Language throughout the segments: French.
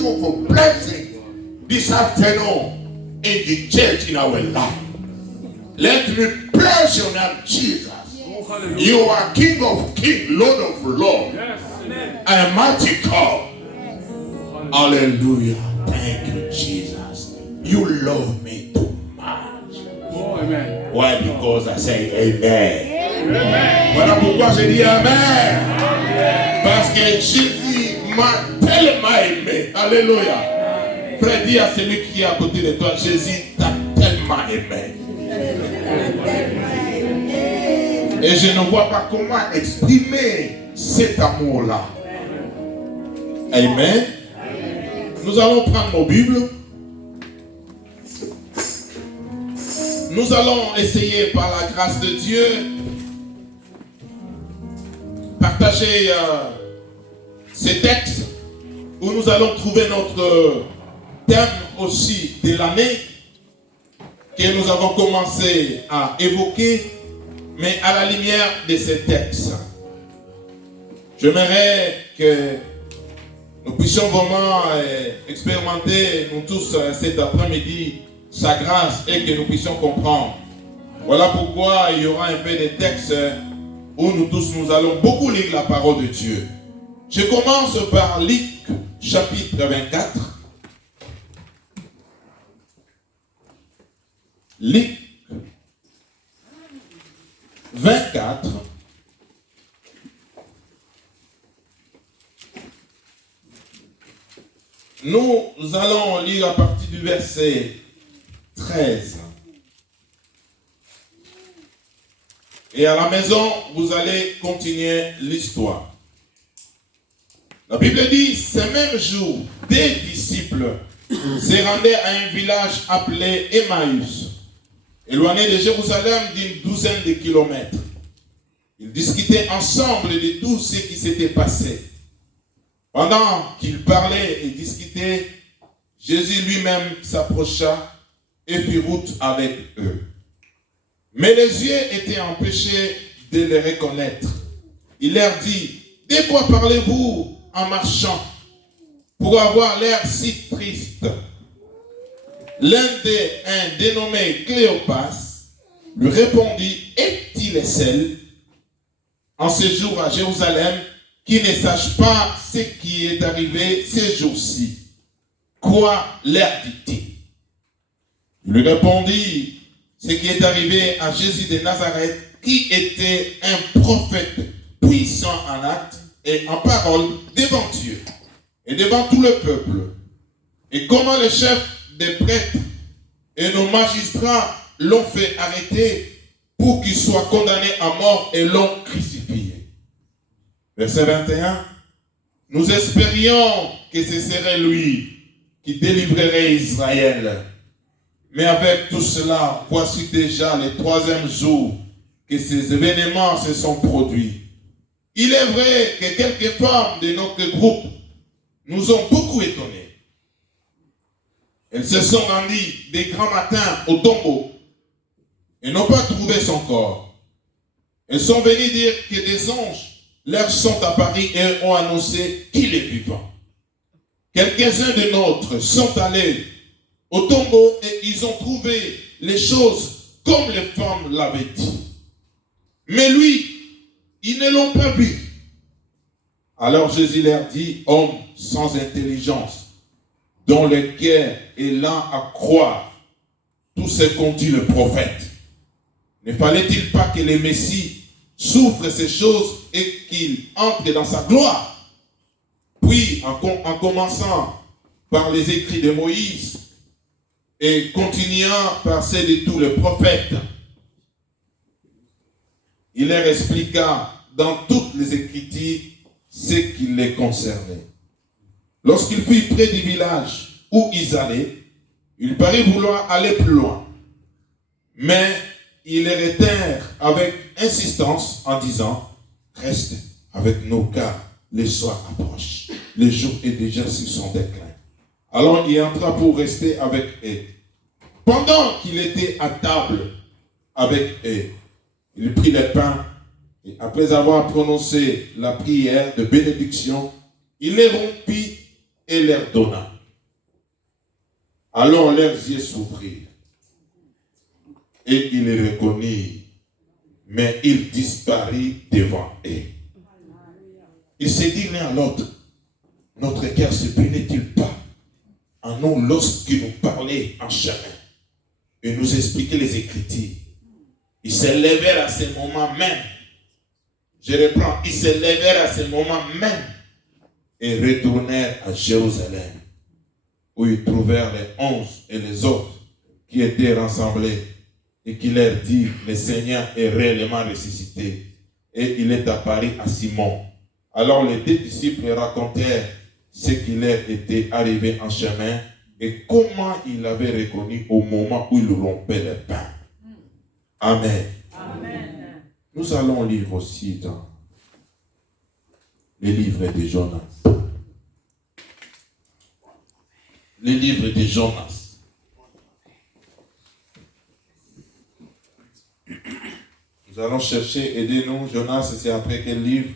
you for blessing this afternoon in the church in our life. Let me praise your name, Jesus. You are King of Kings, Lord of Lords, and mighty God. Hallelujah. Thank you, Jesus. You love me too much. Why? Because I say amen. Voilà pourquoi je dis amen. Parce que Jésus m'a tellement aimé. Alléluia. Frère, dis à celui qui est à côté de toi, Jésus t'a tellement aimé. Et je ne vois pas comment exprimer cet amour-là. Amen. Nous allons prendre nos Bibles. Nous allons essayer par la grâce de Dieu partager ces textes où nous allons trouver notre thème aussi de l'année que nous avons commencé à évoquer, mais à la lumière de ces textes. J'aimerais que nous puissions vraiment expérimenter, nous tous, cet après-midi, sa grâce et que nous puissions comprendre. Voilà pourquoi il y aura un peu de textes où nous tous, nous allons beaucoup lire la parole de Dieu. Je commence par Luc, chapitre 24. Luc 24. Nous allons lire à partir du verset 13. Et à la maison, vous allez continuer l'histoire. La Bible dit, ce même jour, des disciples se rendaient à un village appelé Emmaüs, éloigné de Jérusalem d'une douzaine de kilomètres. Ils discutaient ensemble de tout ce qui s'était passé. Pendant qu'ils parlaient et discutaient, Jésus lui-même s'approcha et fit route avec eux. Mais les yeux étaient empêchés de les reconnaître. Il leur dit, de quoi parlez-vous en marchant pour avoir l'air si triste? Un dénommé Cléopas lui répondit, est-il le seul en ce jour à Jérusalem qui ne sache pas ce qui est arrivé ces jours-ci? Quoi leur dit-il? Il lui répondit, ce qui est arrivé à Jésus de Nazareth, qui était un prophète puissant en actes et en parole devant Dieu et devant tout le peuple. Et comment les chefs des prêtres et nos magistrats l'ont fait arrêter pour qu'il soit condamné à mort et l'ont crucifié. Verset 21. Nous espérions que ce serait lui qui délivrerait Israël. Mais avec tout cela, voici déjà le troisième jour que ces événements se sont produits. Il est vrai que quelques femmes de notre groupe nous ont beaucoup étonnés. Elles se sont rendues des grands matins au tombeau et n'ont pas trouvé son corps. Elles sont venues dire que des anges leur sont apparus et ont annoncé qu'il est vivant. Quelques-uns de nôtres sont allés au tombeau et ils ont trouvé les choses comme les femmes l'avaient dit. Mais lui, ils ne l'ont pas vu. Alors Jésus leur dit, hommes sans intelligence, dont le cœur est lent à croire tout ce qu'ont dit le prophète. Ne fallait-il pas que le Messie souffre ces choses et qu'il entre dans sa gloire? Puis, en commençant par les écrits de Moïse, et continuant par ceux de tous les prophètes, il leur expliqua dans toutes les Écritures ce qui les concernait. Lorsqu'il fut près du village où ils allaient, il parut vouloir aller plus loin. Mais ils les retinrent avec insistance en disant, reste avec nous car le soir approche. Le jour est déjà sur son déclin. Alors il entra pour rester avec eux. Pendant qu'il était à table avec eux, il prit le pain et après avoir prononcé la prière de bénédiction, il les rompit et leur donna. Alors leurs yeux s'ouvrirent et ils le reconnurent, mais il disparut devant eux. Ils se dirent l'un à l'autre, notre cœur se brûlait-il pas en nous lorsqu'il nous parlait en chemin et nous expliquait les Écritures? Ils se levèrent à ce moment même. Je reprends, ils se levèrent à ce moment même et retournèrent à Jérusalem, où ils trouvèrent les 11 et les autres qui étaient rassemblés et qui leur dit, le Seigneur est réellement ressuscité et il est apparu à Simon. Alors les deux disciples racontèrent ce qui leur était arrivé en chemin et comment ils l'avaient reconnu au moment où ils rompaient le pain. Amen. Amen. Nous allons lire aussi dans les livres de Jonas. Les livres de Jonas. Nous allons chercher, aidez-nous. Jonas, c'est après quel livre?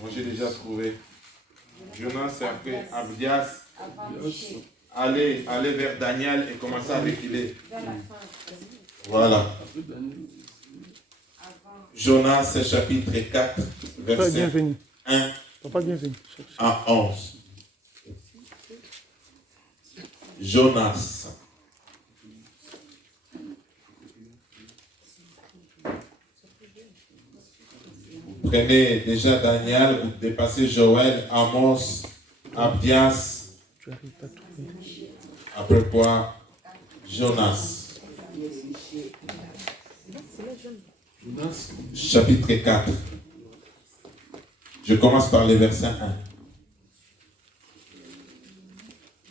Moi, j'ai déjà trouvé. Jonas, c'est après Abdias. Allez vers Daniel et commencez à reculer. Voilà. Jonas, chapitre 4, verset 1 à 11. Jonas. Vous prenez déjà Daniel, vous dépassez Joël, Amos, Abdias. Après quoi, Jonas. Chapitre 4. Je commence par le verset 1.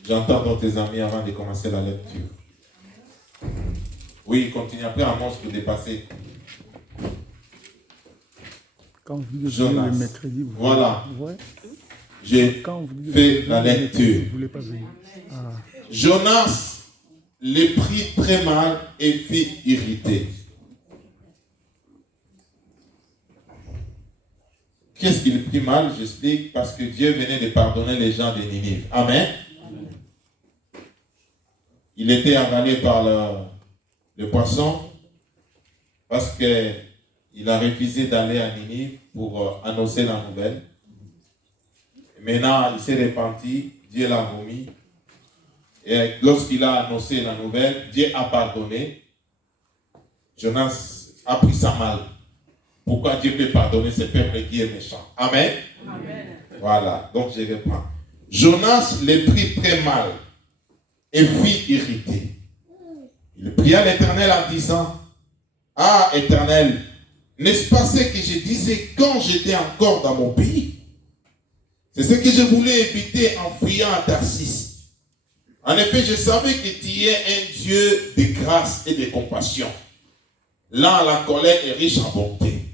J'entends dans tes amis avant de commencer la lecture. Oui, continue après Amos pour dépasser. Quand vous Jonas. le mercredi, vous voilà. Ouais. J'ai fait la lecture. Vous voulez pas venir. Ah. Jonas le prit très mal et fit irriter. Qu'est-ce qu'il prit mal? J'explique, parce que Dieu venait de pardonner les gens de Ninive. Amen. Il était avalé par le poisson parce qu'il a refusé d'aller à Ninive pour annoncer la nouvelle. Maintenant, il s'est repenti, Dieu l'a vomi. Et lorsqu'il a annoncé la nouvelle, Dieu a pardonné. Jonas a pris ça mal. Pourquoi Dieu peut pardonner ce peuple qui est méchant? Amen. Amen. Voilà, donc je reprends. Jonas le prit très mal et fit irriter. Il pria l'Éternel en disant, ah Éternel, n'est-ce pas ce que je disais quand j'étais encore dans mon pays? C'est ce que je voulais éviter en fuyant à Tarsis. En effet, je savais que tu es un Dieu de grâce et de compassion, lent à la colère et riche en bonté,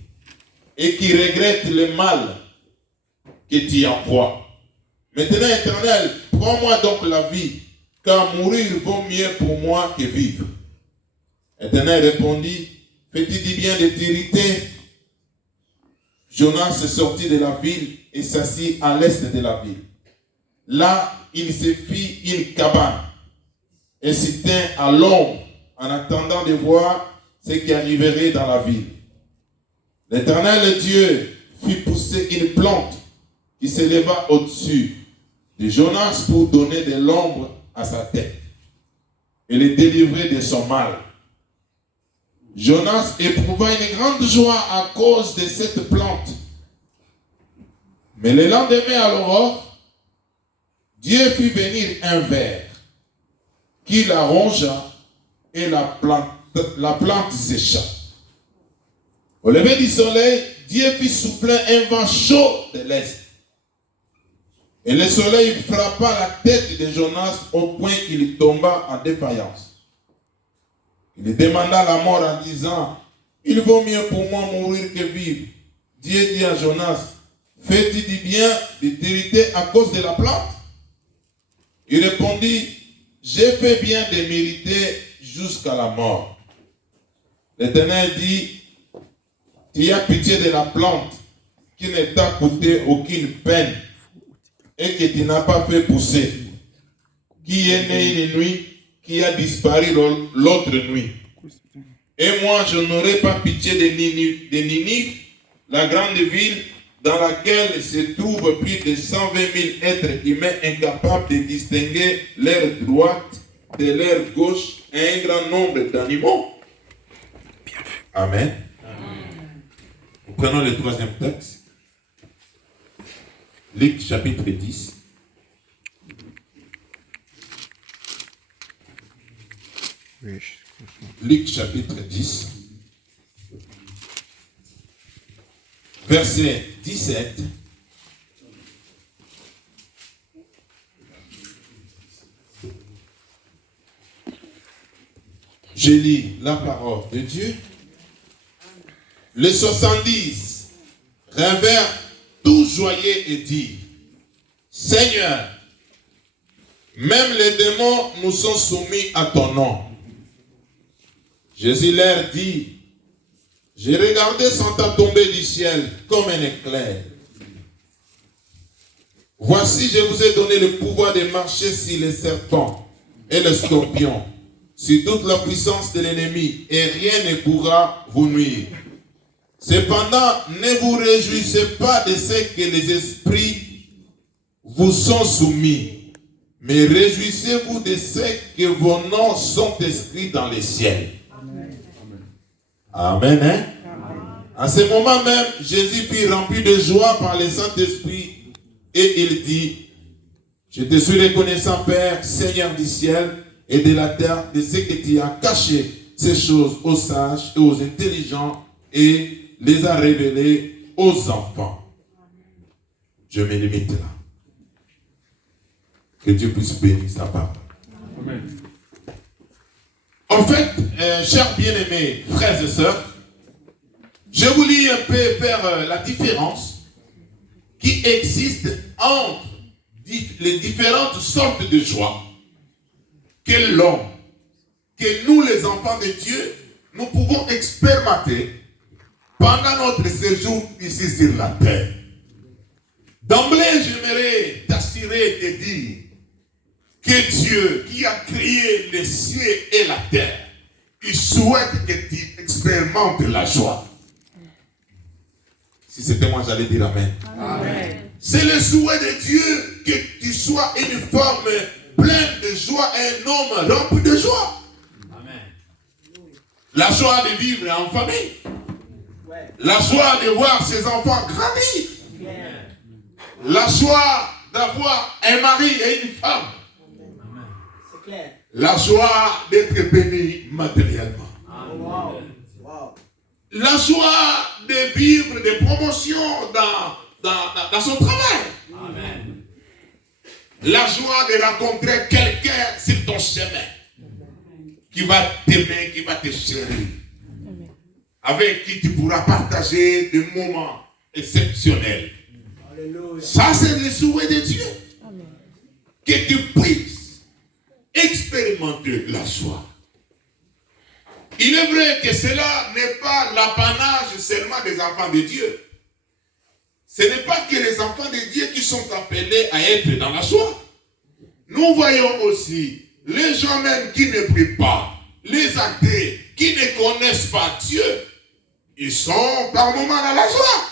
et qui regrette le mal que tu envoies. Maintenant, Éternel, prends-moi donc la vie, car mourir vaut mieux pour moi que vivre. Éternel répondit, fais-tu du bien de t'irriter? Jonas sortit de la ville et s'assit à l'est de la ville. Là, il se fit une cabane et s'y tint à l'ombre en attendant de voir ce qui arriverait dans la ville. L'Éternel Dieu fit pousser une plante qui s'éleva au-dessus de Jonas pour donner de l'ombre à sa tête et le délivrer de son mal. Jonas éprouva une grande joie à cause de cette plante. Mais le lendemain à l'aurore, Dieu fit venir un ver qui la rongea et la plante sécha. Au lever du soleil, Dieu fit souffler un vent chaud de l'est. Et le soleil frappa la tête de Jonas au point qu'il tomba en défaillance. Il demanda la mort en disant, il vaut mieux pour moi mourir que vivre. Dieu dit à Jonas, fais-tu du bien de t'irriter à cause de la plante? Il répondit, j'ai fait bien de mériter jusqu'à la mort. L'Éternel dit, tu as pitié de la plante qui ne t'a coûté aucune peine et que tu n'as pas fait pousser, qui est né une nuit, qui a disparu l'autre nuit. Et moi, je n'aurai pas pitié de Ninive, la grande ville dans laquelle se trouvent plus de 120 000 êtres humains incapables de distinguer l'air droite de l'air gauche et un grand nombre d'animaux. Amen. Nous prenons le troisième texte. Luc chapitre 10. Luc chapitre 10. Verset 17. Je lis la parole de Dieu. Les 70 revinrent tout joyeux et dit: Seigneur, même les démons nous sont soumis à ton nom. Jésus leur dit: J'ai regardé Satan tomber du ciel comme un éclair. Voici, je vous ai donné le pouvoir de marcher sur les serpents et les scorpions, sur toute la puissance de l'ennemi, et rien ne pourra vous nuire. Cependant, ne vous réjouissez pas de ce que les esprits vous sont soumis, mais réjouissez-vous de ce que vos noms sont inscrits dans les ciels. Amen. Hein? À ce moment même, Jésus fut rempli de joie par le Saint-Esprit et il dit: Je te suis reconnaissant, Père, Seigneur du ciel et de la terre, de ce que tu as caché ces choses aux sages et aux intelligents et les a révélées aux enfants. Je me limite là. Que Dieu puisse bénir sa parole. Amen. En fait, chers bien-aimés frères et sœurs, je vous lis un peu vers la différence qui existe entre les différentes sortes de joie que l'homme, que nous les enfants de Dieu, nous pouvons expérimenter pendant notre séjour ici sur la terre. D'emblée, j'aimerais t'assurer et te dire que Dieu, qui a créé les cieux et la terre, il souhaite que tu expérimentes la joie. Si c'était moi, j'allais dire Amen. Amen. C'est le souhait de Dieu que tu sois une femme pleine de joie et un homme rempli de joie. Amen. La joie de vivre en famille. La joie de voir ses enfants grandir. La joie d'avoir un mari et une femme. La joie d'être béni matériellement. La joie de vivre des promotions dans son travail. Amen. La joie de rencontrer quelqu'un sur ton chemin qui va t'aimer, qui va te chérir, avec qui tu pourras partager des moments exceptionnels. Alléluia. Ça, c'est le souhait de Dieu. Amen. Que tu puisses expérimenter la joie. Il est vrai que cela n'est pas l'apanage seulement des enfants de Dieu. Ce n'est pas que les enfants de Dieu qui sont appelés à être dans la joie. Nous voyons aussi les gens même qui ne prient pas, les athées qui ne connaissent pas Dieu, ils sont par moments dans la joie.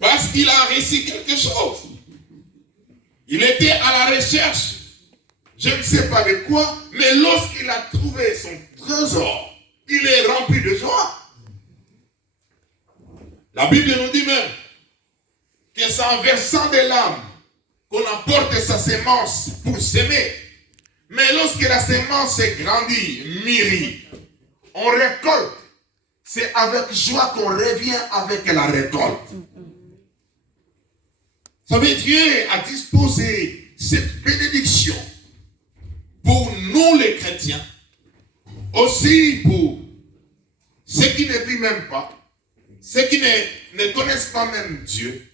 Parce qu'il a réussi quelque chose. Il était à la recherche, je ne sais pas de quoi, mais lorsqu'il a trouvé son trésor, il est rempli de joie. La Bible nous dit même que c'est en versant de l'âme qu'on apporte sa semence pour s'aimer. Mais lorsque la semence grandit, mûrit, on récolte. C'est avec joie qu'on revient avec la récolte. Vous savez, Dieu a disposé cette bénédiction pour nous les chrétiens, aussi pour ceux qui ne prient même pas, ceux qui ne connaissent pas même Dieu.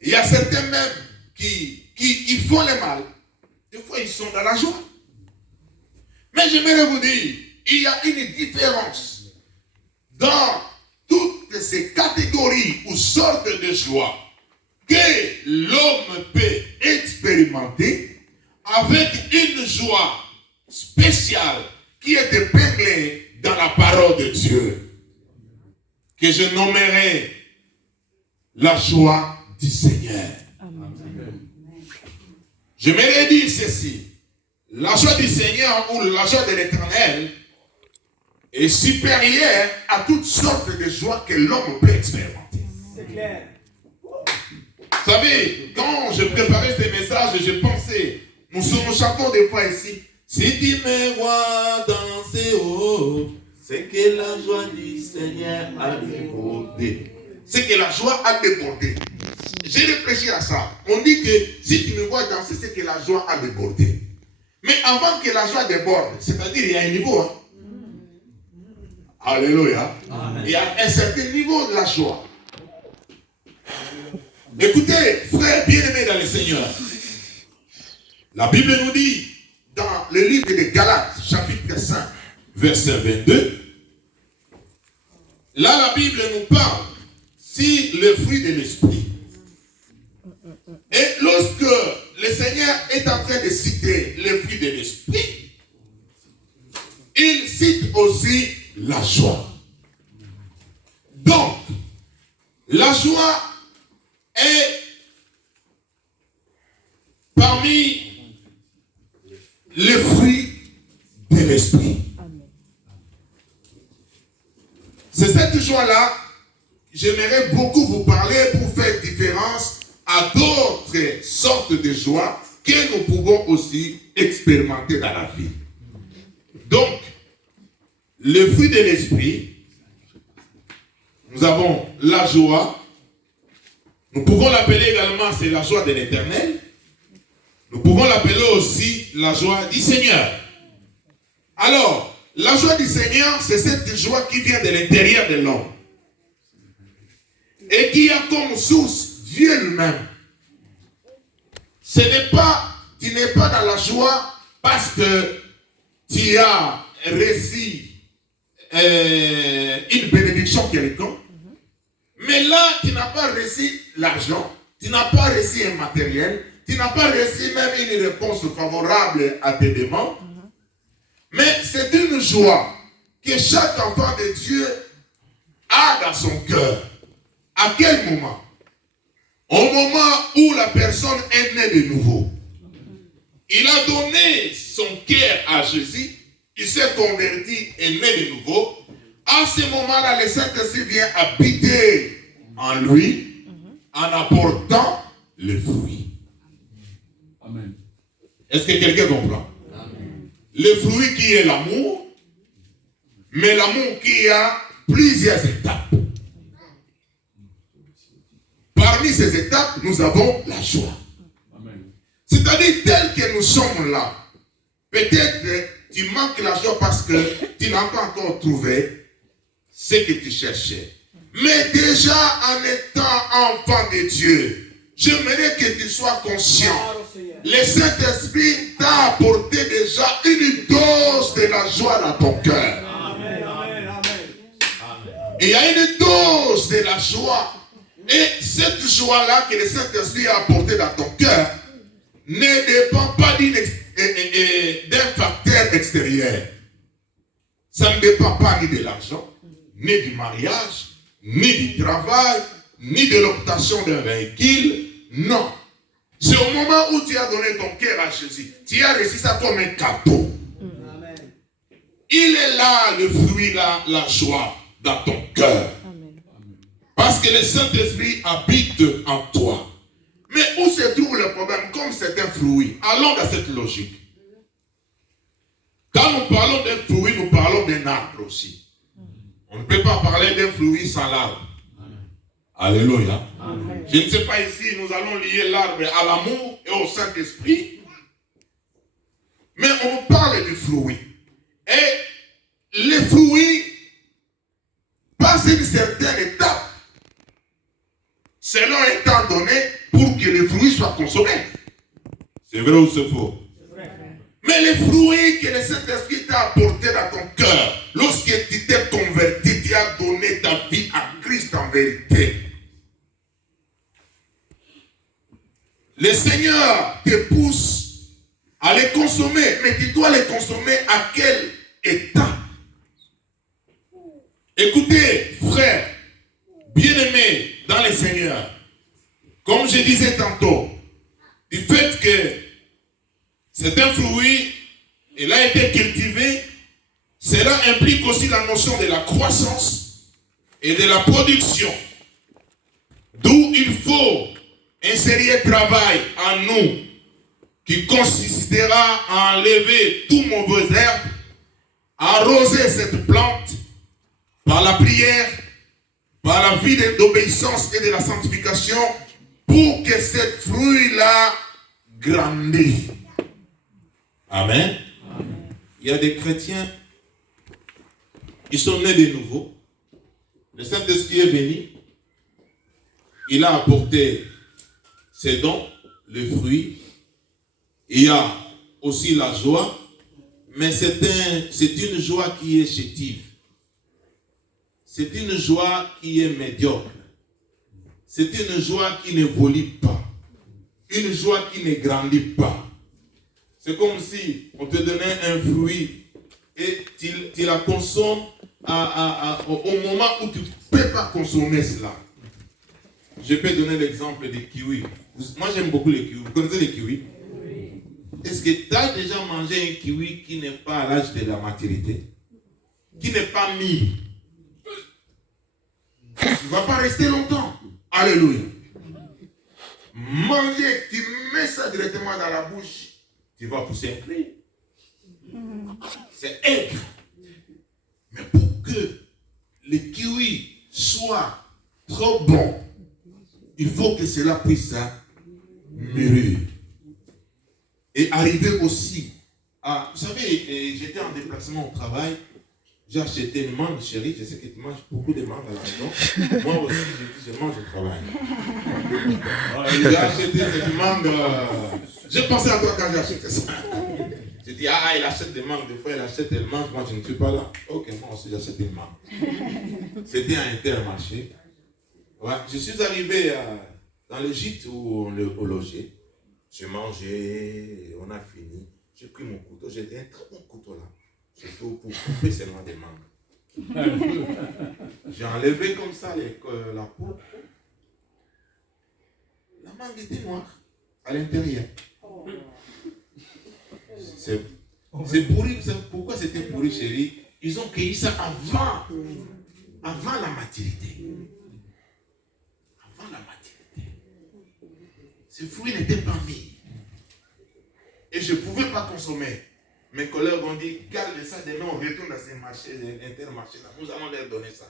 Il y a certains même qui font le mal. Des fois, ils sont dans la joie. Mais j'aimerais vous dire, il y a une différence dans toute toutes ces catégories ou sortes de joie que l'homme peut expérimenter avec une joie spéciale qui est épinglée dans la parole de Dieu, que je nommerai la joie du Seigneur. Amen. J'aimerais dire ceci. La joie du Seigneur ou la joie de l'Éternel est supérieure à toutes sortes de joies que l'homme peut expérimenter. C'est clair. Vous savez, quand je préparais ces messages, je pensais, nous chantons des fois ici, si tu me vois danser, oh, c'est que la joie du Seigneur a débordé. C'est que la joie a débordé. J'ai réfléchi à ça. On dit que si tu me vois danser, c'est que la joie a débordé. Mais avant que la joie déborde, c'est-à-dire il y a un niveau. Hein? Alléluia. Amen. Il y a un certain niveau de la joie. Écoutez, frères bien-aimés dans le Seigneur, la Bible nous dit dans le livre de Galates, chapitre 5, verset 22, là la Bible nous parle si le fruit de l'esprit. Et lorsque le Seigneur est en train de citer le fruit de l'esprit, il cite aussi la joie. Donc, la joie est parmi les fruits de l'esprit. C'est cette joie-là que j'aimerais beaucoup vous parler pour faire différence à d'autres sortes de joie que nous pouvons aussi expérimenter dans la vie. Donc, le fruit de l'esprit, nous avons la joie. Nous pouvons l'appeler également, c'est la joie de l'Éternel. Nous pouvons l'appeler aussi la joie du Seigneur. Alors, la joie du Seigneur, c'est cette joie qui vient de l'intérieur de l'homme. Et qui a comme source Dieu lui-même. Tu n'es pas dans la joie parce que tu as reçu une bénédiction quelconque. Mais là, tu n'as pas reçu l'argent, tu n'as pas reçu un matériel, tu n'as pas reçu même une réponse favorable à tes demandes. Mais c'est une joie que chaque enfant de Dieu a dans son cœur. À quel moment? Au moment où la personne est née de nouveau. Il a donné son cœur à Jésus, il s'est converti et né de nouveau. À ce moment-là, le Saint-Esprit vient habiter en lui en apportant le fruit. Amen. Est-ce que quelqu'un comprend? Amen. Le fruit qui est l'amour, mais l'amour qui a plusieurs étapes. Parmi ces étapes, nous avons la joie. C'est-à-dire, tel que nous sommes là, peut-être tu manques la joie parce que tu n'as pas encore trouvé ce que tu cherchais. Mais déjà, en étant enfant de Dieu, j'aimerais que tu sois conscient. Le Saint-Esprit t'a apporté déjà une dose de la joie dans ton cœur. Il y a une dose de la joie. Et cette joie-là que le Saint-Esprit a apportée dans ton cœur ne dépend pas d'un facteur extérieur. Ça ne dépend pas ni de l'argent, ni du mariage, ni du travail, ni de l'obtention d'un véhicule. Non. C'est au moment où tu as donné ton cœur à Jésus. Tu as reçu ça comme un cadeau. Amen. Il est là, le fruit, là, la joie dans ton cœur. Parce que le Saint-Esprit habite en toi. Mais où se trouve le problème? Comme c'est un fruit, allons dans cette logique. Quand nous parlons d'un fruit, nous parlons d'un arbre aussi. On ne peut pas parler d'un fruit sans l'arbre. Alléluia. Amen. Je ne sais pas ici, nous allons lier l'arbre à l'amour et au Saint-Esprit. Mais on parle du fruit. Et les fruits passent une certaine étape. Selon un temps donné pour que les fruits soient consommés. C'est vrai ou c'est faux? Mais les fruits que le Saint-Esprit t'a apportés dans ton cœur, lorsque tu t'es converti, tu as donné ta vie à Christ vérité. Le Seigneur te pousse à les consommer, mais tu dois les consommer à quel état? Écoutez, frères, bien-aimés dans le Seigneur, comme je disais tantôt, du fait que c'est un fruit, il a été cultivé, cela implique aussi la notion de la croissance et de la production. D'où il faut un sérieux travail en nous qui consistera à enlever tout mauvais herbe, à arroser cette plante par la prière, par la vie d'obéissance et de la sanctification pour que ce fruit-là grandisse. Amen. Il y a des chrétiens, ils sont nés de nouveau. Le Saint-Esprit est venu. Il a apporté ses dons, le fruit. Il y a aussi la joie, mais c'est une joie qui est chétive. C'est une joie qui est médiocre. C'est une joie qui n'évolue pas. Une joie qui ne grandit pas. C'est comme si on te donnait un fruit et tu la consommes au moment où tu ne peux pas consommer cela. Je peux donner l'exemple des kiwis. Moi j'aime beaucoup les kiwis. Vous connaissez les kiwis? Oui. Est-ce que tu as déjà mangé un kiwi qui n'est pas à l'âge de la maturité? Qui n'est pas mis? Tu ne vas pas rester longtemps. Alléluia. Manger, tu mets ça directement dans la bouche, tu vas pousser un cri. C'est aigre. Mais pour que le kiwi soit trop bon, il faut que cela puisse mûrir. Et arriver aussi à... Vous savez, j'étais en déplacement au travail, j'ai acheté une mangue, chérie, je sais que tu manges beaucoup de mangues à la maison. Moi aussi, je mange au travail. J'ai acheté cette mangue... J'ai pensé à toi quand j'ai acheté ça. J'ai dit, il achète des mangues, des fois il achète, elle mange, moi je ne suis pas là. Ok, moi aussi j'achète une mangue. C'était un Intermarché. Ouais, je suis arrivé dans le gîte où on logeait. J'ai mangé, on a fini. J'ai pris mon couteau, j'ai un très bon couteau là. Surtout pour couper seulement des mangues. J'ai enlevé comme ça la peau. La mangue était noire à l'intérieur. C'est pourri. Pourquoi c'était pourri, chérie? Ils ont cueilli ça avant la maturité. Avant la maturité. Ce fruit n'était pas mis. Et je ne pouvais pas consommer. Mes collègues ont dit, garde ça, demain on retourne dans ces marchés, Intermarchés là, nous allons leur donner ça.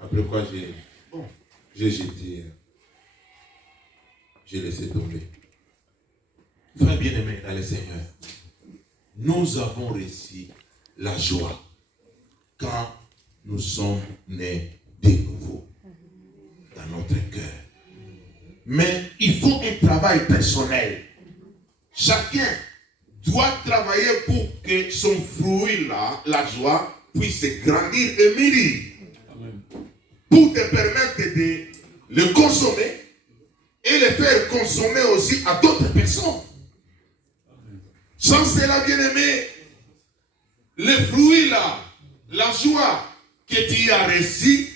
Après quoi j'ai jeté, j'ai laissé tomber. Frère bien-aimé dans le Seigneur, nous avons reçu la joie quand nous sommes nés de nouveau dans notre cœur. Mais il faut un travail personnel. Chacun doit travailler pour que son fruit là, la joie, puisse grandir et mûrir. Pour te permettre de le consommer et le faire consommer aussi à d'autres personnes. Sans cela, bien-aimé, le fruit là, la joie que tu as reçue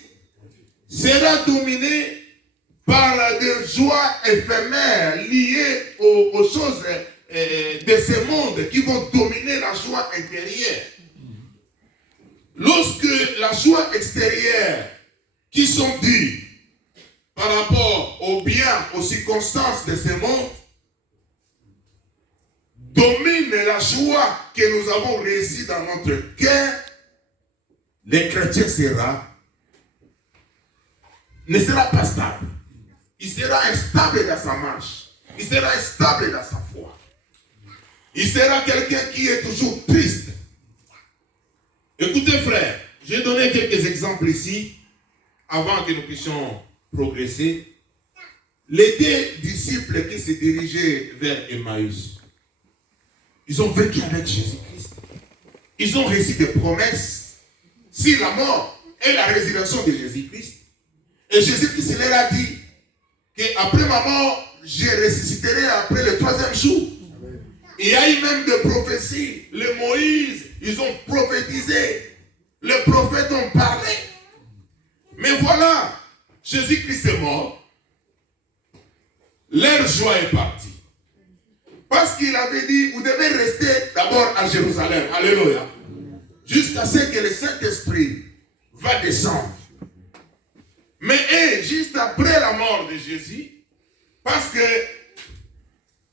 sera dominée par des joies éphémères liées aux choses de ce monde qui vont dominer la joie intérieure. Lorsque la joie extérieure qui sont dues par rapport aux biens, aux circonstances de ce monde, domine la joie que nous avons réussi dans notre cœur, le chrétien ne sera pas stable. Il sera instable dans sa marche. Il sera instable dans sa foi. Il sera quelqu'un qui est toujours triste. Écoutez frère, j'ai donné quelques exemples ici, avant que nous puissions progresser. Les deux disciples qui se dirigeaient vers Emmaüs, ils ont vécu avec Jésus-Christ. Ils ont reçu des promesses sur la mort. et la résurrection de Jésus-Christ. Et Jésus-Christ leur a dit qu'après ma mort, je ressusciterai après le 3e jour. Il y a eu même des prophéties. Les Moïse, ils ont prophétisé. Les prophètes ont parlé. Mais voilà, Jésus-Christ est mort. Leur joie est partie. Parce qu'il avait dit, vous devez rester d'abord à Jérusalem. Alléluia. Jusqu'à ce que le Saint-Esprit va descendre. Mais juste après la mort de Jésus, parce que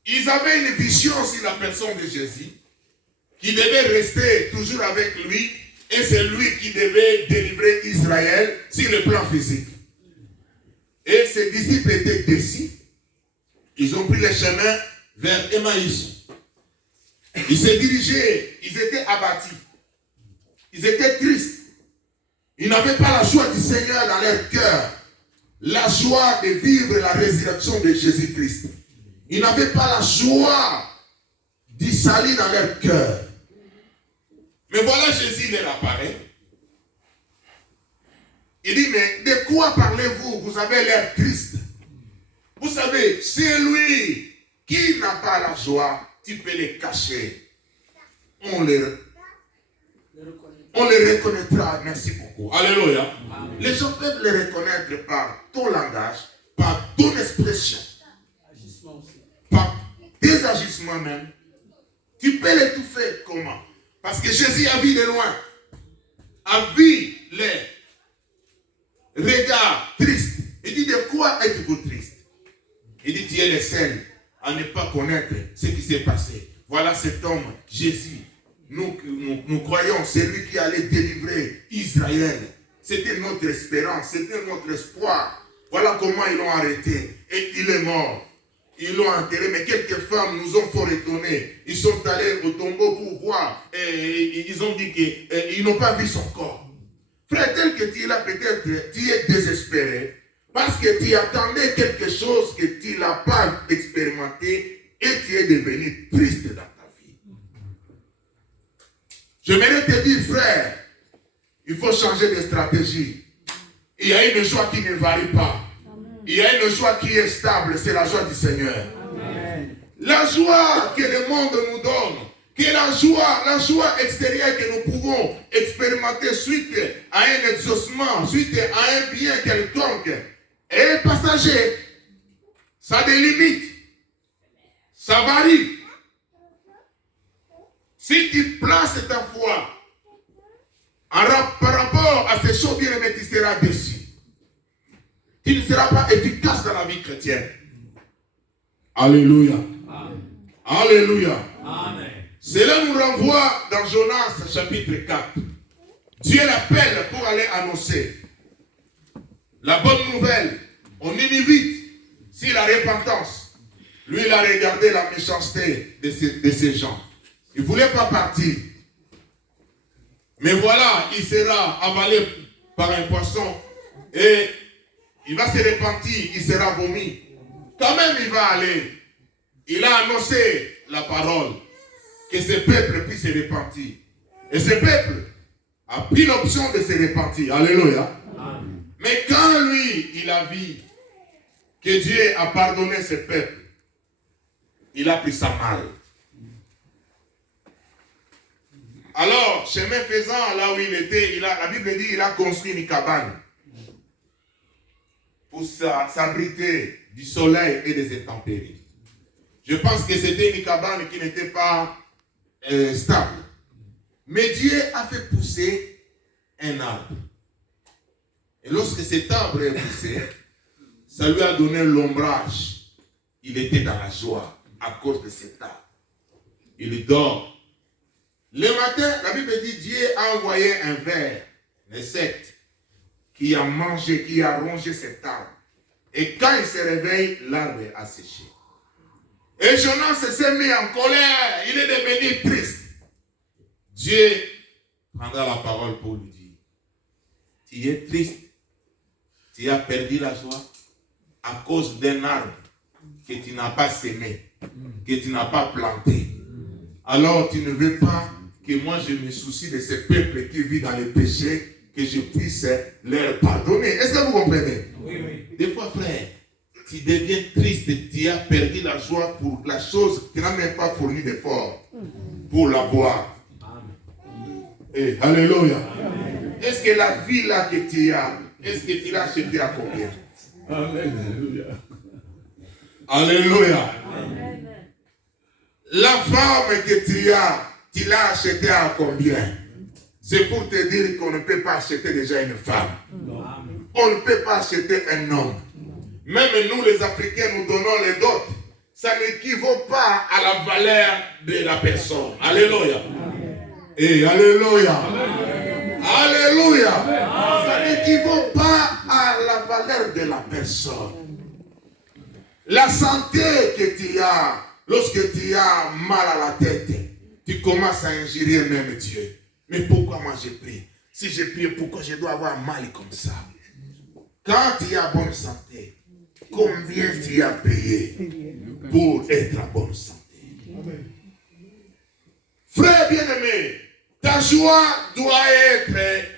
ils avaient une vision sur la personne de Jésus, qui devait rester toujours avec lui, et c'est lui qui devait délivrer Israël sur le plan physique. Et ses disciples étaient déçus. Ils ont pris le chemin vers Emmaüs. Ils se dirigeaient, ils étaient abattus. Ils étaient tristes. Ils n'avaient pas la joie du Seigneur dans leur cœur. La joie de vivre la résurrection de Jésus-Christ. Ils n'avaient pas la joie du salut dans leur cœur. Mais voilà, Jésus leur apparaît. Il dit, mais de quoi parlez-vous? Vous avez l'air triste. Vous savez, c'est lui qui n'a pas la joie, tu peux les cacher. On les reconnaîtra. Merci beaucoup. Alléluia. Amen. Les gens peuvent les reconnaître par ton langage, par ton expression, par tes agissements même. Tu peux l'étouffer comment? Parce que Jésus a vu de loin, a vu les regards tristes. Il dit, de quoi êtes-vous triste? Il dit, tu es le seul à ne pas connaître ce qui s'est passé. Voilà cet homme, Jésus. Nous croyons, c'est lui qui allait délivrer Israël. C'était notre espérance, c'était notre espoir. Voilà comment ils l'ont arrêté. Et il est mort. Ils l'ont enterré, mais quelques femmes nous ont fort étonnés. Ils sont allés au tombeau pour voir. Et ils ont dit qu'ils n'ont pas vu son corps. Frère, tel que tu es là, peut-être tu es désespéré. Parce que tu attendais quelque chose que tu n'as pas expérimenté et tu es devenu triste dans ta vie. J'aimerais te dire, frère, il faut changer de stratégie. Il y a une joie qui ne varie pas. Il y a une joie qui est stable, c'est la joie du Seigneur. Amen. La joie que le monde nous donne, que la joie extérieure que nous pouvons expérimenter suite à un exaucement, suite à un bien quelconque, est passager. Ça a des limites. Ça varie. Si tu places ta foi par rapport à ces choses bien-aimées, tu seras déçu. Tu ne seras pas efficace dans la vie chrétienne. Alléluia. Amen. Alléluia. Amen. Cela nous renvoie dans Jonas chapitre 4. Dieu l'appelle pour aller annoncer la bonne nouvelle aux Ninivites sur la repentance. Lui, il a regardé la méchanceté de ces gens. Il ne voulait pas partir. Mais voilà, il sera avalé par un poisson et il va se repentir, il sera vomi. Quand même, il va aller. Il a annoncé la parole, que ce peuple puisse se repentir. Et ce peuple a pris l'option de se repentir. Alléluia. Amen. Mais quand lui, il a vu que Dieu a pardonné ce peuple, il a pris ça mal. Alors, chemin faisant, là où il était, la Bible dit qu'il a construit une cabane pour s'abriter du soleil et des intempéries. Je pense que c'était une cabane qui n'était pas stable. Mais Dieu a fait pousser un arbre. Et lorsque cet arbre est poussé, ça lui a donné l'ombrage. Il était dans la joie à cause de cet arbre. Il dort. Le matin, la Bible dit Dieu a envoyé un ver, un insecte, qui a mangé, qui a rongé cet arbre. Et quand il se réveille, l'arbre a séché. Et Jonas s'est mis en colère. Il est devenu triste. Dieu prendra la parole pour lui dire, tu es triste, tu as perdu la joie à cause d'un arbre que tu n'as pas semé, que tu n'as pas planté. Alors tu ne veux pas que moi je me soucie de ce peuple qui vit dans le péché, que je puisse leur pardonner. Est-ce que vous comprenez? Oui, oui. Des fois, frère, tu deviens triste, tu as perdu la joie pour la chose que tu n'as même pas fourni d'effort pour l'avoir. Et alléluia. Est-ce que la vie là que tu as, est-ce que tu l'as acheté à combien? Alléluia. Alléluia. La femme que tu l'as achetée à combien? C'est pour te dire qu'on ne peut pas acheter déjà une femme. On ne peut pas acheter un homme. Même nous les Africains, nous donnons les dots. Ça n'équivaut pas à la valeur de la personne. Alléluia. Et alléluia. Alléluia. Ça n'équivaut pas à la valeur de la personne. La santé que tu as, lorsque tu as mal à la tête, tu commences à injurier même Dieu. Mais pourquoi moi je prie? Si je prie, pourquoi je dois avoir mal comme ça? Quand tu as bonne santé, combien tu as payé pour être en bonne santé? Frère bien-aimé, ta joie doit être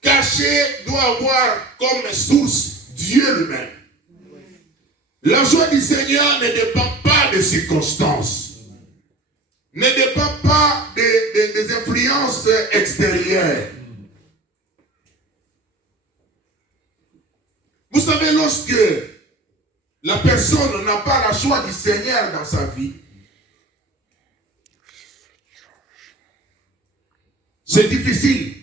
cachée, doit avoir comme source Dieu lui-même. La joie du Seigneur ne dépend pas des circonstances, ne dépend pas des influences extérieures. Vous savez, lorsque la personne n'a pas la joie du Seigneur dans sa vie, c'est difficile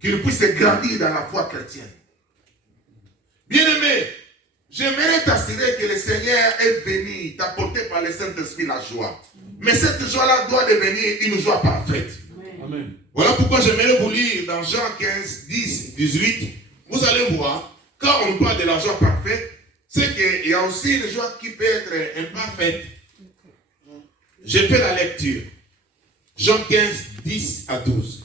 qu'il puisse grandir dans la foi chrétienne. Bien-aimé, j'aimerais t'assurer que le Seigneur est venu t'apporter par le Saint-Esprit la joie. Mais cette joie-là doit devenir une joie parfaite. Amen. Voilà pourquoi j'aimerais vous lire dans Jean 15, 10, 18. Vous allez voir, quand on parle de la joie parfaite, c'est qu'il y a aussi une joie qui peut être imparfaite. J'ai fait la lecture. Jean 15, 10 à 12.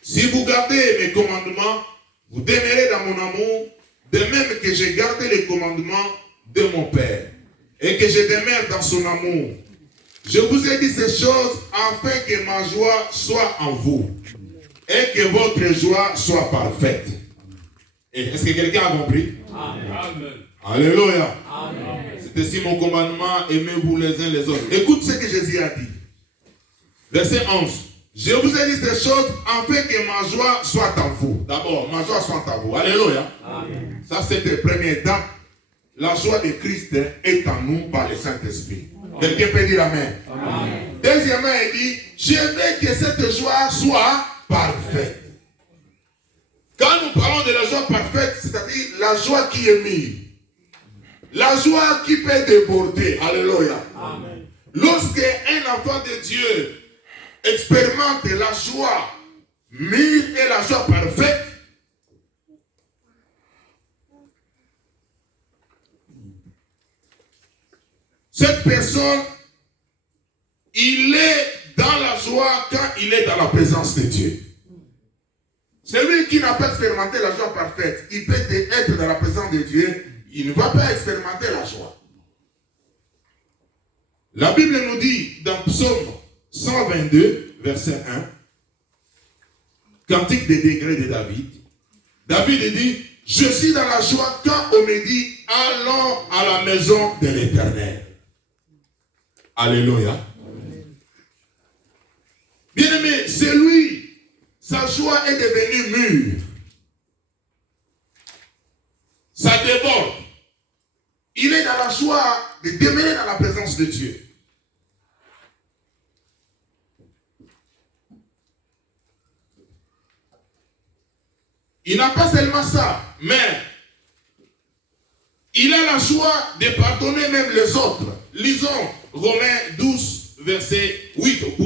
Si vous gardez mes commandements, vous demeurez dans mon amour, de même que j'ai gardé les commandements de mon Père, et que je demeure dans son amour. Je vous ai dit ces choses afin que ma joie soit en vous, et que votre joie soit parfaite. Est-ce que quelqu'un a compris? Amen. Alléluia. Amen. C'est ici mon commandement, aimez-vous les uns les autres. Écoute ce que Jésus a dit. Verset 11. Je vous ai dit ces choses afin que ma joie soit en vous. D'abord, ma joie soit en vous. Alléluia. Amen. Ça, c'est la première étape. La joie de Christ est en nous par le Saint-Esprit. Quelqu'un peut dire Amen. Amen. Deuxièmement, il dit, je veux que cette joie soit parfaite. Quand nous parlons de la joie parfaite, c'est-à-dire la joie qui est mise, la joie qui peut déborder. Alléluia. Amen. Lorsque un enfant de Dieu expérimente la joie mise et la joie parfaite, cette personne, il est dans la joie quand il est dans la présence de Dieu. Celui qui n'a pas expérimenté la joie parfaite, il peut être dans la présence de Dieu, il ne va pas expérimenter la joie. La Bible nous dit dans Psaume 122, verset 1, cantique des degrés de David. David dit, je suis dans la joie quand on me dit, allons à la maison de l'Éternel. Alléluia. Bien-aimé, c'est lui. Sa joie est devenue mûre. Ça déborde. Il est dans la joie de demeurer dans la présence de Dieu. Il n'a pas seulement ça, mais il a la joie de pardonner même les autres. Lisons Romains 12, verset 8.